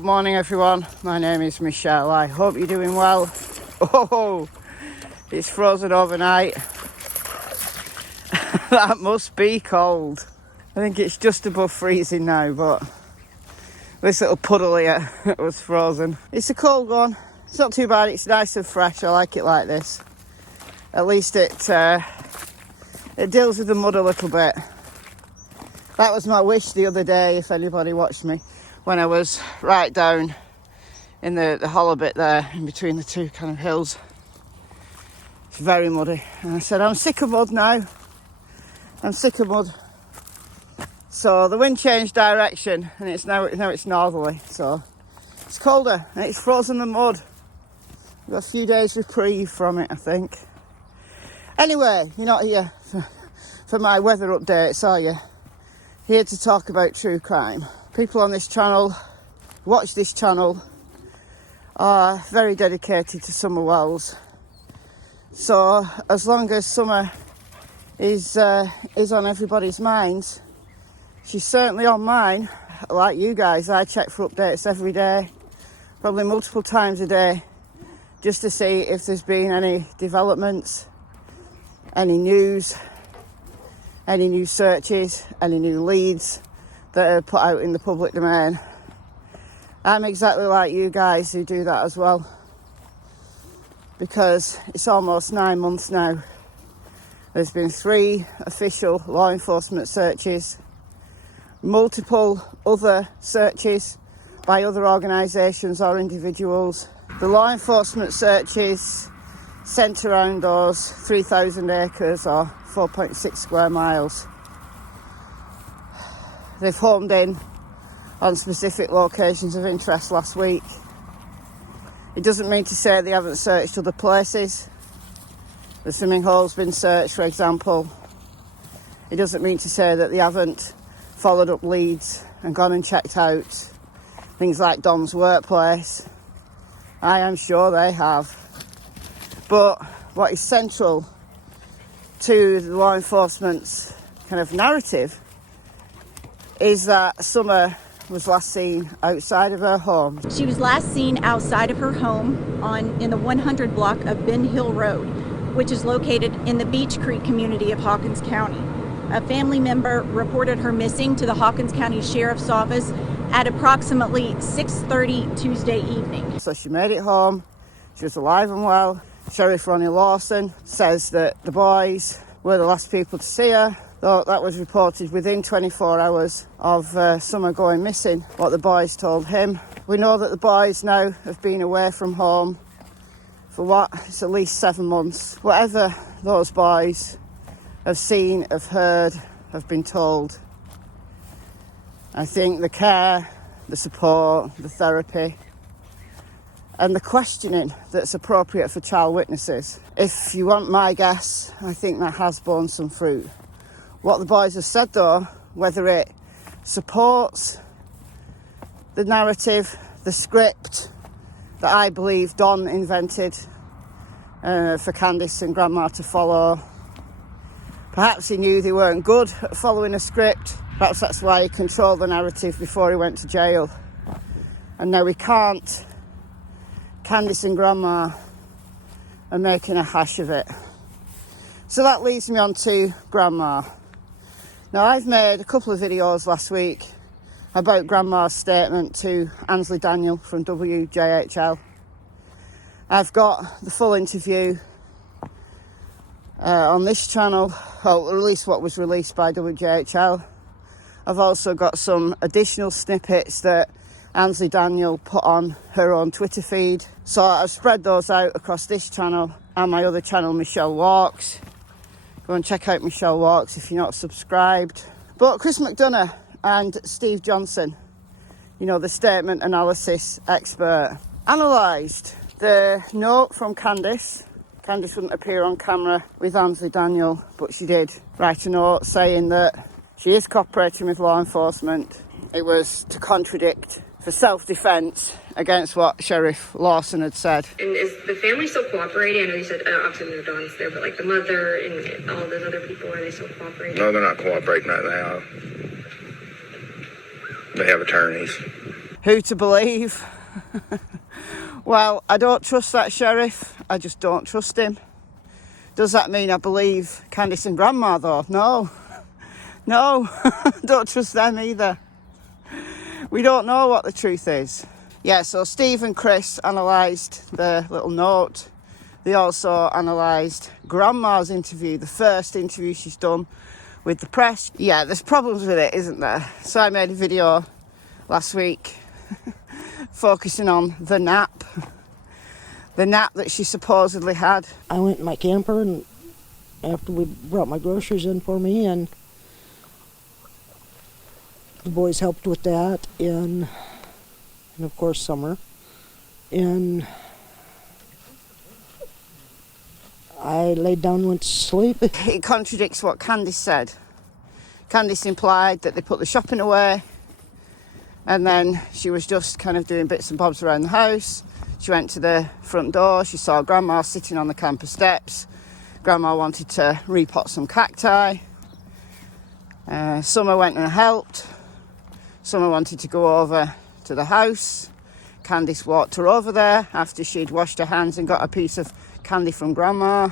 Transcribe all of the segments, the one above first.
Good morning everyone, my name is Michelle. I hope you're doing well. Oh, it's frozen overnight. That must be cold. I think it's just above freezing now, but this little puddle here was frozen. It's a cold one. It's not too bad, it's nice and fresh. I like it like this. At least it deals with the mud a little bit. That was my wish the other day, if anybody watched me, when I was right down in the hollow bit there, in between the two kind of hills. It's very muddy. And I said, I'm sick of mud now. I'm sick of mud. So the wind changed direction, and now it's northerly. So it's colder, and it's frozen the mud. We've got a few days reprieve from it, I think. Anyway, you're not here for my weather updates, are you? Here to talk about true crime. People on this channel, watch this channel, are very dedicated to Summer Wells. So as long as Summer is on everybody's minds, she's certainly on mine. Like you guys, I check for updates every day, probably multiple times a day, just to see if there's been any developments, any news, any new searches, any new leads that are put out in the public domain. I'm exactly like you guys who do that as well, because it's almost 9 months now. There's been 3 official law enforcement searches, multiple other searches by other organisations or individuals. The law enforcement searches centre around those 3,000 acres or 4.6 square miles. They've homed in on specific locations of interest last week. It doesn't mean to say they haven't searched other places. The swimming hole's been searched, for example. It doesn't mean to say that they haven't followed up leads and gone and checked out things like Don's workplace. I am sure they have. But what is central to the law enforcement's kind of narrative is that Summer was last seen outside of her home. She was last seen outside of her home in the 100 block of Ben Hill Road, which is located in the Beech Creek community of Hawkins County. A family member reported her missing to the Hawkins County Sheriff's Office at approximately 6:30 Tuesday evening. So she made it home. She was alive and well. Sheriff Ronnie Lawson says that the boys were the last people to see her, though that was reported within 24 hours of Summer going missing, what the boys told him. We know that the boys now have been away from home for it's at least 7 months. Whatever those boys have seen, have heard, have been told, I think the care, the support, the therapy, and the questioning that's appropriate for child witnesses, if you want my guess, I think that has borne some fruit. What the boys have said though, whether it supports the narrative, the script that I believe Don invented for Candice and Grandma to follow, perhaps he knew they weren't good at following a script, perhaps that's why he controlled the narrative before he went to jail, and now he can't. Candice and Grandma are making a hash of it. So that leads me on to Grandma. Now, I've made a couple of videos last week about Grandma's statement to Ansley Daniel from WJHL. I've got the full interview on this channel, or at least what was released by WJHL. I've also got some additional snippets that Ansley Daniel put on her own Twitter feed. So I've spread those out across this channel and my other channel, Michelle Walks. Go and check out Michelle Walks if you're not subscribed. But Chris McDonough and Steve Johnson, you know, the statement analysis expert, analysed the note from Candice. Candice wouldn't appear on camera with Ansley Daniel, but she did write a note saying that she is cooperating with law enforcement. It was to contradict, for self-defence, against what Sheriff Lawson had said. And is the family still cooperating? I know you said, obviously no Dawn's there, but like the mother and all those other people, are they still cooperating? No, they're not cooperating right now. They have attorneys. Who to believe? Well, I don't trust that sheriff. I just don't trust him. Does that mean I believe Candice and Grandma though? No. No, don't trust them either. We don't know what the truth is. Yeah, so Steve and Chris analysed the little note. They also analysed Grandma's interview, the first interview she's done with the press. Yeah, there's problems with it, isn't there? So I made a video last week focusing on the nap that she supposedly had. I went in my camper, and after we brought my groceries in for me, and the boys helped with that, and of course Summer, and I laid down and went to sleep. It contradicts what Candice said. Candice implied that they put the shopping away, and then she was just kind of doing bits and bobs around the house. She went to the front door, she saw Grandma sitting on the camper steps. Grandma wanted to repot some cacti. Summer went and helped. Summer wanted to go over to the house. Candice walked her over there after she'd washed her hands and got a piece of candy from Grandma.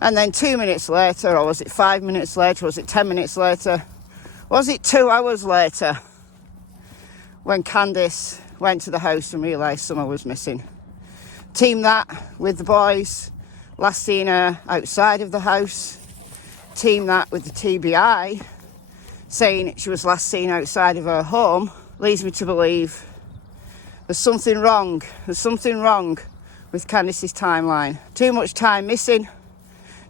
And then 2 minutes later, or was it 5 minutes later, was it 10 minutes later, was it 2 hours later, when Candice went to the house and realised Summer was missing. Team that with the boys, last seen her outside of the house. Team that with the TBI, saying she was last seen outside of her home, leads me to believe there's something wrong. There's something wrong with Candice's timeline. Too much time missing,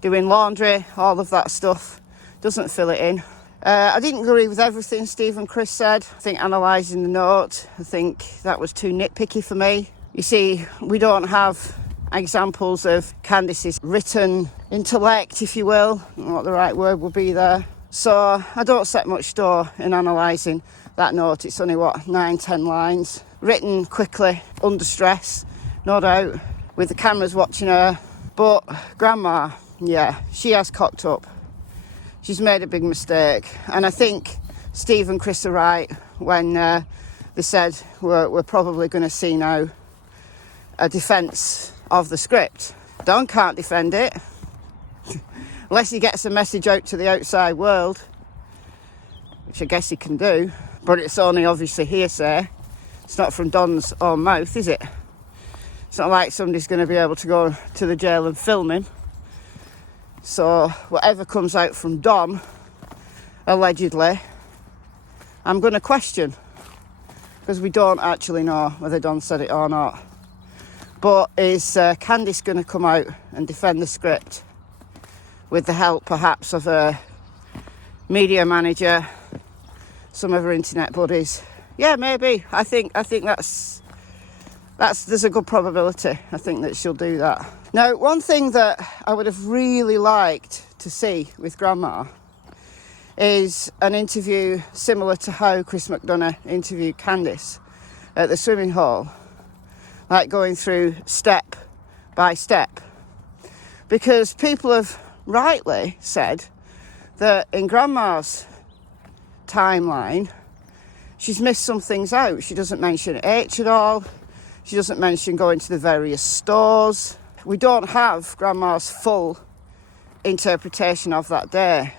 doing laundry, all of that stuff, doesn't fill it in. I didn't agree with everything Steve and Chris said. I think analysing the note, I think that was too nitpicky for me. You see, we don't have examples of Candice's written intellect, if you will. I don't know what the right word would be there. So I don't set much store in analysing that note. It's only, 9-10 lines. Written quickly, under stress, no doubt, with the cameras watching her. But Grandma, yeah, she has cocked up. She's made a big mistake. And I think Steve and Chris are right when they said we're probably going to see now a defence of the script. Don can't defend it unless he gets a message out to the outside world, which I guess he can do, but it's only obviously hearsay. It's not from Don's own mouth, is it? It's not like somebody's going to be able to go to the jail and film him. So whatever comes out from Don, allegedly, I'm going to question, because we don't actually know whether Don said it or not. But is Candice going to come out and defend the script with the help perhaps of a media manager, some of her internet buddies? Yeah, maybe. I think that's there's a good probability. I think that she'll do that. Now, one thing that I would have really liked to see with Grandma is an interview similar to how Chris McDonough interviewed Candice at the swimming hole, like going through step by step. Because people have rightly said that in Grandma's timeline, she's missed some things out. She doesn't mention H at all. She doesn't mention going to the various stores. We don't have Grandma's full interpretation of that day.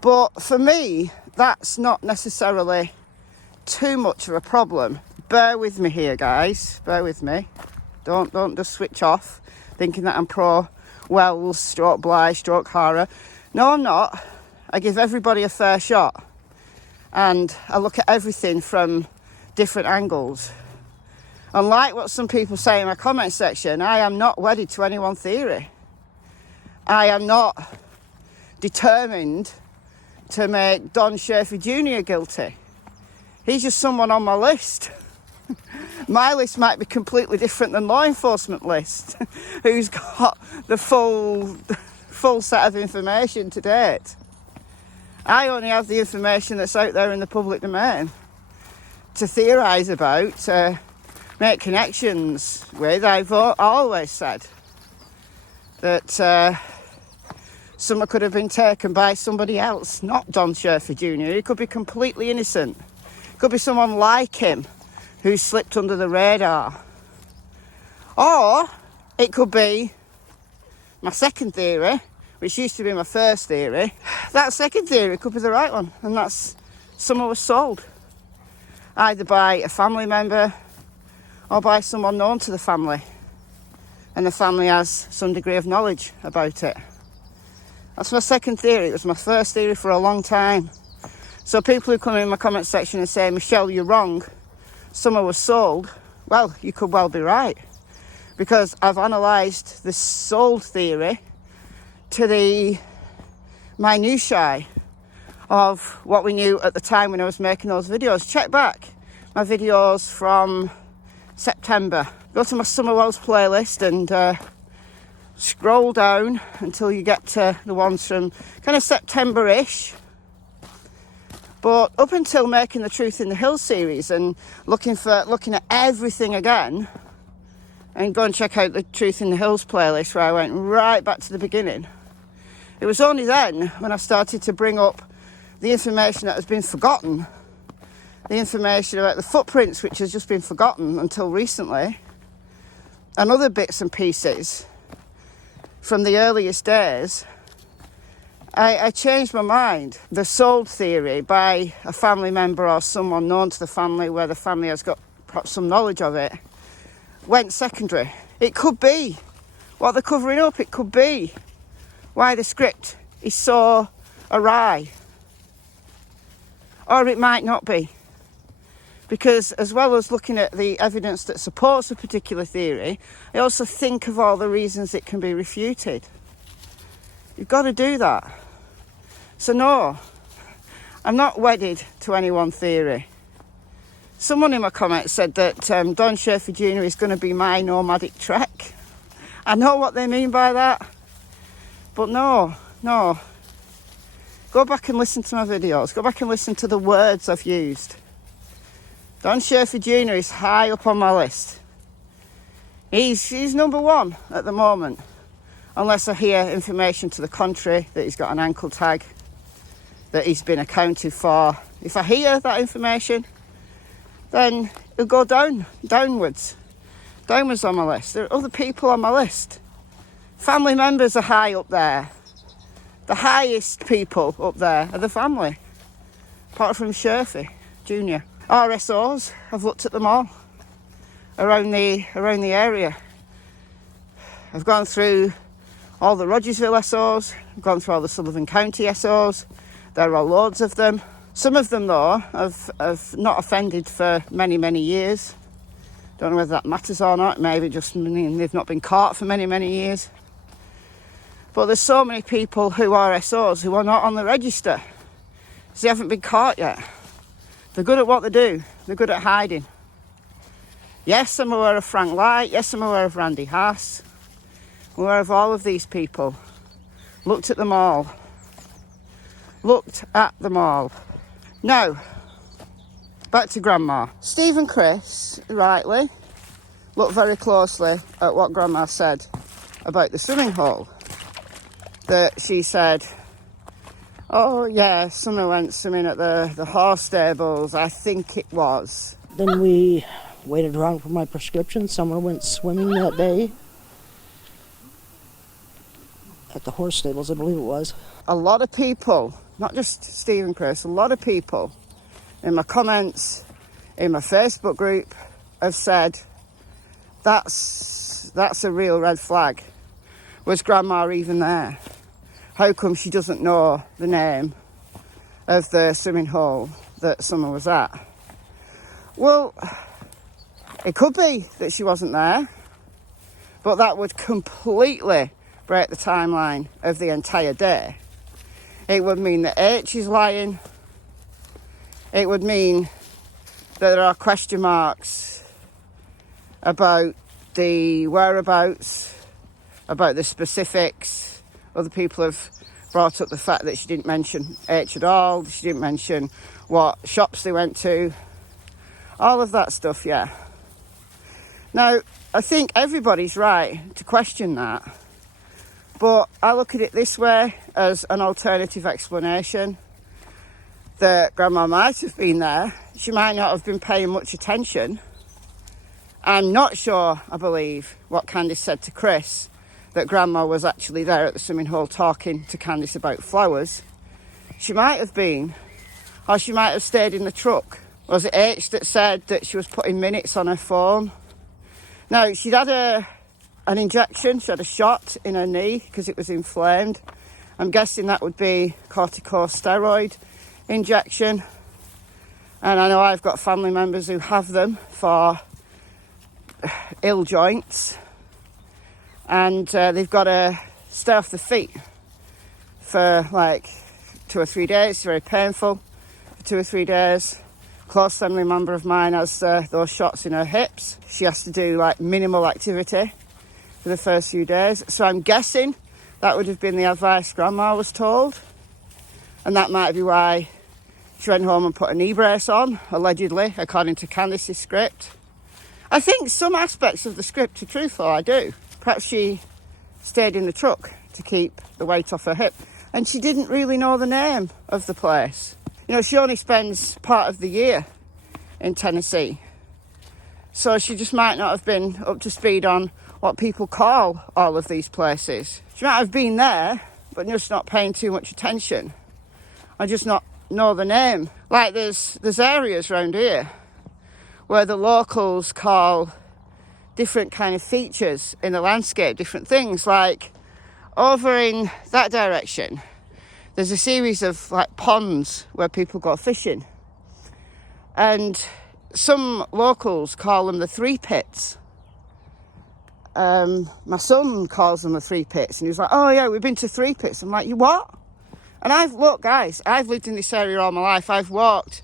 But for me, that's not necessarily too much of a problem. Bear with me here, guys. Bear with me. Don't just switch off thinking that I'm pro Wells, stroke Bly, stroke Hara. No, I'm not. I give everybody a fair shot. And I look at everything from different angles. Unlike what some people say in my comment section, I am not wedded to any one theory. I am not determined to make Don Schaefer Jr. guilty. He's just someone on my list. My list might be completely different than law enforcement list, who's got the full set of information to date. I only have the information that's out there in the public domain to theorise about, to make connections with. I've always said that Summer could have been taken by somebody else, not Don Schaefer Jr. He could be completely innocent. Could be someone like him who slipped under the radar. Or it could be my second theory, which used to be my first theory. That second theory could be the right one, and that's someone was sold. Either by a family member or by someone known to the family. And the family has some degree of knowledge about it. That's my second theory. It was my first theory for a long time. So people who come in my comment section and say, Michelle, you're wrong, someone was sold, well, you could well be right. Because I've analysed the sold theory to the minutiae of what we knew at the time when I was making those videos. Check back my videos from September. Go to my Summer Wells playlist and scroll down until you get to the ones from kind of September-ish. But up until making the Truth in the Hills series and looking at everything again, and go and check out the Truth in the Hills playlist where I went right back to the beginning. It was only then when I started to bring up the information that has been forgotten, the information about the footprints which has just been forgotten until recently, and other bits and pieces from the earliest days, I changed my mind. The sold theory by a family member or someone known to the family where the family has got perhaps some knowledge of it, went secondary. It could be what they're covering up. It could be why the script is so awry. Or it might not be. Because as well as looking at the evidence that supports a particular theory, I also think of all the reasons it can be refuted. You've got to do that. So no, I'm not wedded to any one theory. Someone in my comments said that Don Schaefer Jr. is going to be my nomadic trek. I know what they mean by that. But no. Go back and listen to my videos. Go back and listen to the words I've used. Don Schaefer Jr. is high up on my list. He's number one at the moment. Unless I hear information to the contrary, that he's got an ankle tag, that he's been accounted for. If I hear that information, then it'll go downwards on my list. There are other people on my list. Family members are high up there. The highest people up there are the family, apart from Schaefer Jr. RSOs, I've looked at them all around the area. I've gone through all the Rogersville SOs, I've gone through all the Sullivan County SOs. There are loads of them. Some of them, though, have not offended for many, many years. Don't know whether that matters or not. Maybe just mean they've not been caught for many, many years. But there's so many people who are SOs who are not on the register. So they haven't been caught yet. They're good at what they do. They're good at hiding. Yes, I'm aware of Frank Light. Yes, I'm aware of Randy Haas. I'm aware of all of these people. Looked at them all. Now, back to Grandma. Steve and Chris, rightly, looked very closely at what Grandma said about the swimming hole. That she said, oh yeah, someone went swimming at the horse stables, I think it was. Then we waited around for my prescription. Summer went swimming that day at the horse stables, I believe it was. A lot of people, not just Steve and Chris, a lot of people in my comments, in my Facebook group, have said that's a real red flag. Was Grandma even there? How come she doesn't know the name of the swimming hole that Summer was at? Well, it could be that she wasn't there, but that would completely break the timeline of the entire day. It would mean that H is lying. It would mean that there are question marks about the whereabouts, about the specifics. Other people have brought up the fact that she didn't mention H at all. She didn't mention what shops they went to. All of that stuff, yeah. Now, I think everybody's right to question that. But I look at it this way as an alternative explanation. that Grandma might have been there. She might not have been paying much attention. I'm not sure, I believe, what Candice said to Chris, that Grandma was actually there at the swimming hole talking to Candice about flowers. She might have been, or she might have stayed in the truck. Was it H that said that she was putting minutes on her phone? No, she'd had an injection, she had a shot in her knee because it was inflamed. I'm guessing that would be corticosteroid injection. And I know I've got family members who have them for ill joints. And they've got to stay off the feet for like 2 or 3 days. It's very painful for 2 or 3 days. Close family member of mine has those shots in her hips. She has to do like minimal activity for the first few days. So I'm guessing that would have been the advice Grandma was told. And that might be why she went home and put a knee brace on, allegedly, according to Candice's script. I think some aspects of the script are truthful, I do. Perhaps she stayed in the truck to keep the weight off her hip. And she didn't really know the name of the place. You know, she only spends part of the year in Tennessee. So she just might not have been up to speed on what people call all of these places. She might have been there, but just not paying too much attention. Or just not know the name. Like there's areas around here where the locals call different kind of features in the landscape, different things. Like over in that direction, there's a series of like ponds where people go fishing. And some locals call them the three pits. My son calls them the three pits and he's like, oh yeah, we've been to three pits. I'm like, you what? And look guys, I've lived in this area all my life. I've walked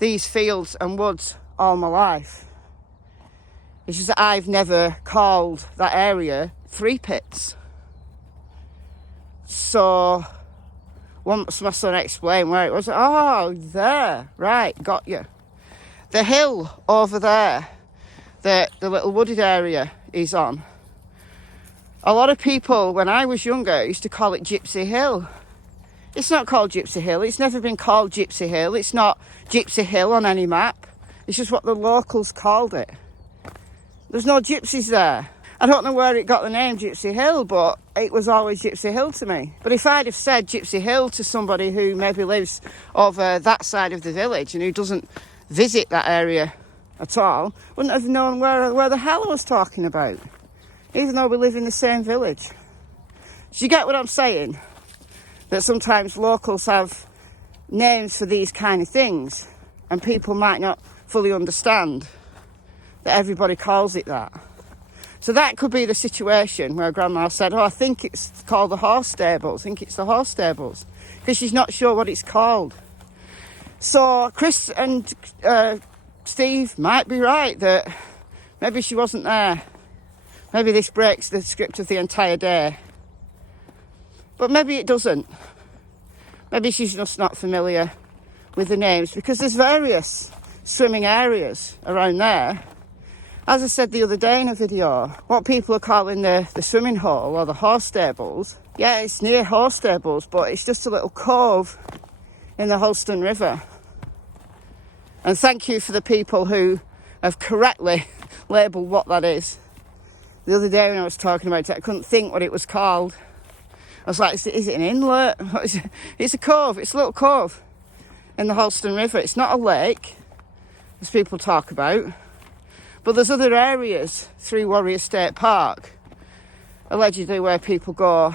these fields and woods all my life. It's just that I've never called that area three pits. So once my son explained where it was, oh, there, right, got you. The hill over there, the little wooded area is on. A lot of people, when I was younger, used to call it Gypsy Hill. It's not called Gypsy Hill. It's never been called Gypsy Hill. It's not Gypsy Hill on any map. It's just what the locals called it. There's no gypsies there. I don't know where it got the name Gypsy Hill, but it was always Gypsy Hill to me. But if I'd have said Gypsy Hill to somebody who maybe lives over that side of the village and who doesn't visit that area at all, wouldn't have known where the hell I was talking about, even though we live in the same village. Do you get what I'm saying? That sometimes locals have names for these kind of things and people might not fully understand that everybody calls it that. So that could be the situation where Grandma said, oh, I think it's called the horse stables. I think it's the horse stables. Because she's not sure what it's called. So Chris and Steve might be right that maybe she wasn't there. Maybe this breaks the script of the entire day. But maybe it doesn't. Maybe she's just not familiar with the names, because there's various swimming areas around there. As I said the other day in a video, what people are calling the swimming hole or the horse stables, yeah, it's near horse stables, but it's just a little cove in the Holston River. And thank you for the people who have correctly labelled what that is. The other day when I was talking about it, I couldn't think what it was called. I was like, is it an inlet? It's a cove. It's a little cove in the Holston River. It's not a lake, as people talk about. But there's other areas through Warrior State Park, allegedly where people go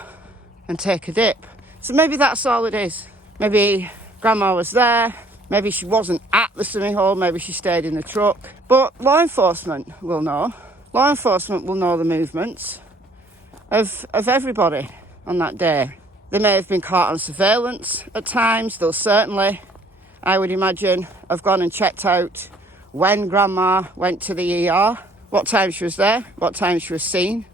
and take a dip. So maybe that's all it is. Maybe Grandma was there. Maybe she wasn't at the swimming hole. Maybe she stayed in the truck. But law enforcement will know. Law enforcement will know the movements of everybody on that day. They may have been caught on surveillance at times. They'll certainly, I would imagine, have gone and checked out when Grandma went to the ER, what time she was there, what time she was seen.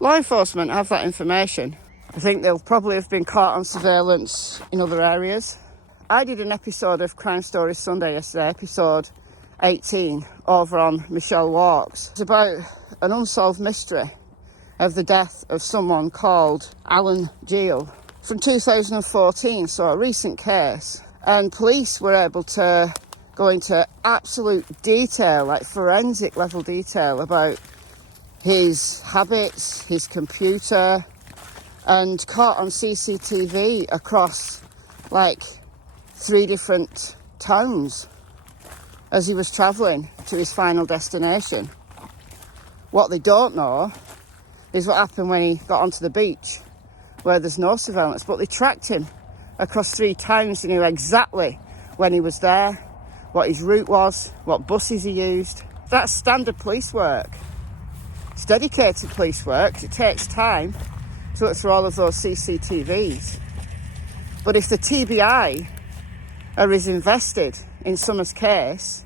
Law enforcement have that information. I think they'll probably have been caught on surveillance in other areas. I did an episode of Crime Stories Sunday yesterday, episode 18, over on Michelle Walks. It's about an unsolved mystery of the death of someone called Alan Geel from 2014, so a recent case. And police were able to go into absolute detail, like forensic level detail, about his habits, his computer, and caught on CCTV across like 3 different towns as he was travelling to his final destination. What they don't know is what happened when he got onto the beach, where there's no surveillance, but they tracked him across 3 towns and knew exactly when he was there, what his route was, what buses he used. That's standard police work. It's dedicated police work. It takes time to look through all of those CCTVs. But if the TBI are as invested in Summer's case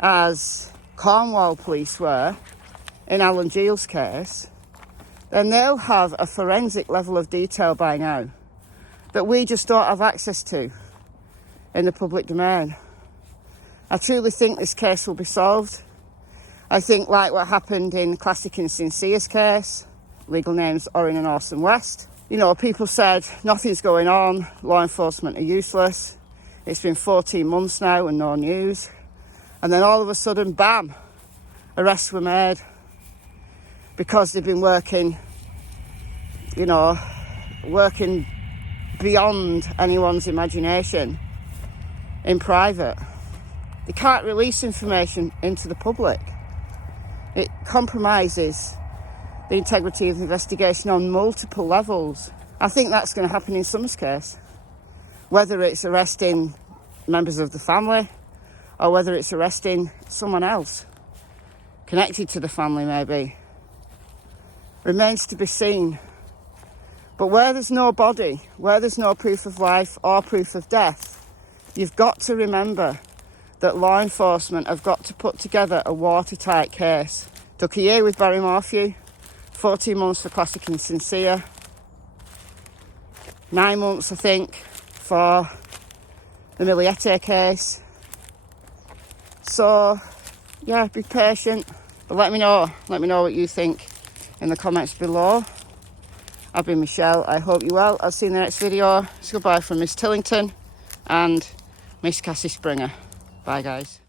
as Cornwall police were in Alan Giles' case, then they'll have a forensic level of detail by now that we just don't have access to in the public domain. I truly think this case will be solved. I think, like what happened in Classic and Sincere's case, legal names Orrin and Orson West, you know, people said nothing's going on, law enforcement are useless, it's been 14 months now and no news, and then all of a sudden, bam, arrests were made because they've been working, you know, working beyond anyone's imagination in private. They can't release information into the public. It compromises the integrity of the investigation on multiple levels. I think that's going to happen in Summer's case. Whether it's arresting members of the family or whether it's arresting someone else connected to the family maybe, remains to be seen. But where there's no body, where there's no proof of life or proof of death, you've got to remember that law enforcement have got to put together a watertight case. Took a year with Barry Morphew, 14 months for Classic and Sincere, 9 months, I think, for the Miliete case. So, yeah, be patient. But let me know what you think in the comments below. I've been Michelle. I hope you're well. I'll see you in the next video. It's goodbye from Miss Tillington and Miss Cassie Springer. Bye, guys.